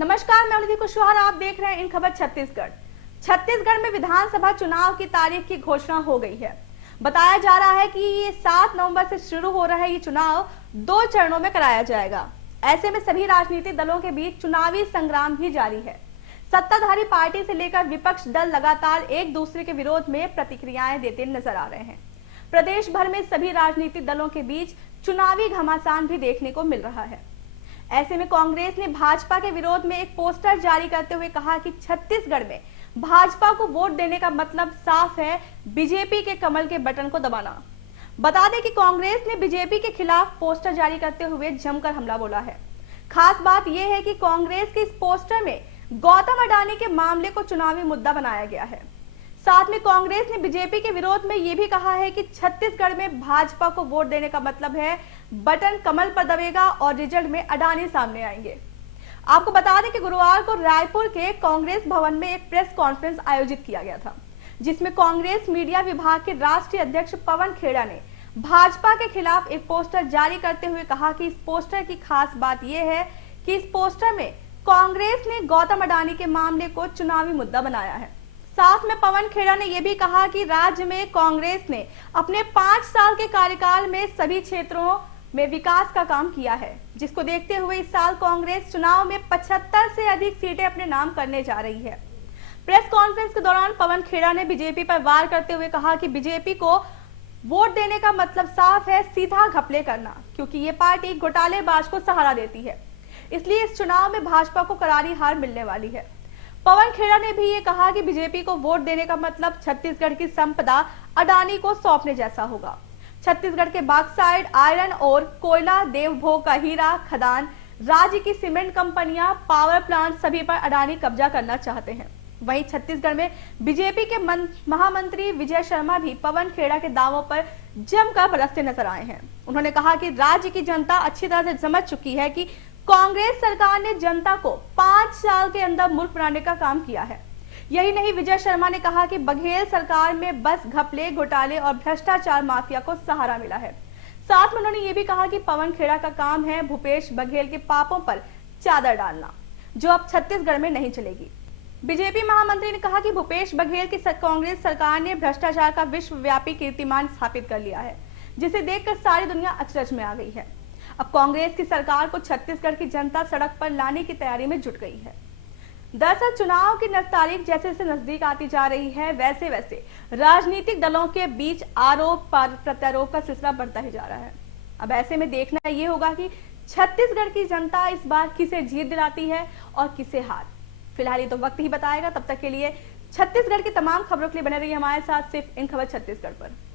नमस्कार, मैं अनिधि कुशवाहा। आप देख रहे हैं इन खबर छत्तीसगढ़। छत्तीसगढ़ में विधानसभा चुनाव की तारीख की घोषणा हो गई है। बताया जा रहा है कि ये 7 नवंबर से शुरू हो रहा है। ये चुनाव 2 चरणों में कराया जाएगा। ऐसे में सभी राजनीतिक दलों के बीच चुनावी संग्राम भी जारी है। सत्ताधारी पार्टी से लेकर विपक्ष दल लगातार एक दूसरे के विरोध में प्रतिक्रियाएं देते नजर आ रहे हैं। प्रदेश भर में सभी राजनीतिक दलों के बीच चुनावी घमासान भी देखने को मिल रहा है। ऐसे में कांग्रेस ने भाजपा के विरोध में एक पोस्टर जारी करते हुए कहा कि छत्तीसगढ़ में भाजपा को वोट देने का मतलब साफ है, बीजेपी के कमल के बटन को दबाना। बता दें कि कांग्रेस ने बीजेपी के खिलाफ पोस्टर जारी करते हुए जमकर हमला बोला है। खास बात यह है कि कांग्रेस के इस पोस्टर में गौतम अडानी के मामले को चुनावी मुद्दा बनाया गया है। साथ में कांग्रेस ने बीजेपी के विरोध में यह भी कहा है कि छत्तीसगढ़ में भाजपा को वोट देने का मतलब है बटन कमल पर दबेगा और रिजल्ट में अडानी सामने आएंगे। आपको बता दें कि गुरुवार को रायपुर के कांग्रेस भवन में एक प्रेस कॉन्फ्रेंस आयोजित किया गया था, जिसमें कांग्रेस मीडिया विभाग के राष्ट्रीय अध्यक्ष पवन खेड़ा ने भाजपा के खिलाफ एक पोस्टर जारी करते हुए कहा कि इस पोस्टर की खास बात यह है कि इस पोस्टर में कांग्रेस ने गौतम अडानी के मामले को चुनावी मुद्दा बनाया है। साथ में पवन खेड़ा ने यह भी कहा कि राज्य में कांग्रेस ने अपने 5 साल के कार्यकाल में सभी क्षेत्रों में विकास का काम किया है, जिसको देखते हुए इस साल कांग्रेस चुनाव में 75 से अधिक सीटें अपने नाम करने जा रही है। प्रेस कॉन्फ्रेंस के दौरान पवन खेड़ा ने बीजेपी पर वार करते हुए कहा कि बीजेपी को वोट देने का मतलब साफ है, सीधा घपले करना, क्योंकि ये पार्टी घोटालेबाज को सहारा देती है। इसलिए इस चुनाव में भाजपा को करारी हार मिलने वाली है। पवन खेड़ा ने भी ये कहा कि बीजेपी को वोट देने का मतलब छत्तीसगढ़ की संपदा अडानी को सौंपने जैसा होगा। छत्तीसगढ़ के बॉक्साइट, आयरन और कोयला, देवभोग का हीरा खदान, राज्य की सीमेंट कंपनियां, पावर प्लांट सभी पर अडानी कब्जा करना चाहते हैं। वहीं छत्तीसगढ़ में बीजेपी के महामंत्री विजय शर्मा भी पवन खेड़ा के दावों पर जमकर बरसते नजर आए हैं। उन्होंने कहा कि राज्य की जनता अच्छी तरह से समझ चुकी है कि कांग्रेस सरकार ने जनता को 5 साल के अंदर मुल्क बनाने का काम किया है। यही नहीं, विजय शर्मा ने कहा कि बघेल सरकार में बस घपले, घोटाले और भ्रष्टाचार माफिया को सहारा मिला है। साथ में उन्होंने ये भी कहा कि पवन खेड़ा का काम है भूपेश बघेल के पापों पर चादर डालना, जो अब छत्तीसगढ़ में नहीं चलेगी। बीजेपी महामंत्री ने कहा कि भूपेश बघेल की कांग्रेस सरकार ने भ्रष्टाचार का विश्वव्यापी कीर्तिमान स्थापित कर लिया है, जिसे देखकर सारी दुनिया अचरज में आ गई है। अब कांग्रेस की सरकार को छत्तीसगढ़ की जनता सड़क पर लाने की तैयारी में जुट गई है। दरअसल चुनाव की तारीख जैसे जैसे नजदीक आती जा रही है, वैसे वैसे राजनीतिक दलों के बीच आरोप प्रत्यारोप का सिलसिला बढ़ता ही जा रहा है। अब ऐसे में देखना ये होगा कि छत्तीसगढ़ की जनता इस बार किसे जीत दिलाती है और किसे हार। फिलहाल ये तो वक्त ही बताएगा। तब तक के लिए छत्तीसगढ़ की तमाम खबरों के लिए बने रहिए हमारे साथ सिर्फ इन खबर छत्तीसगढ़ पर।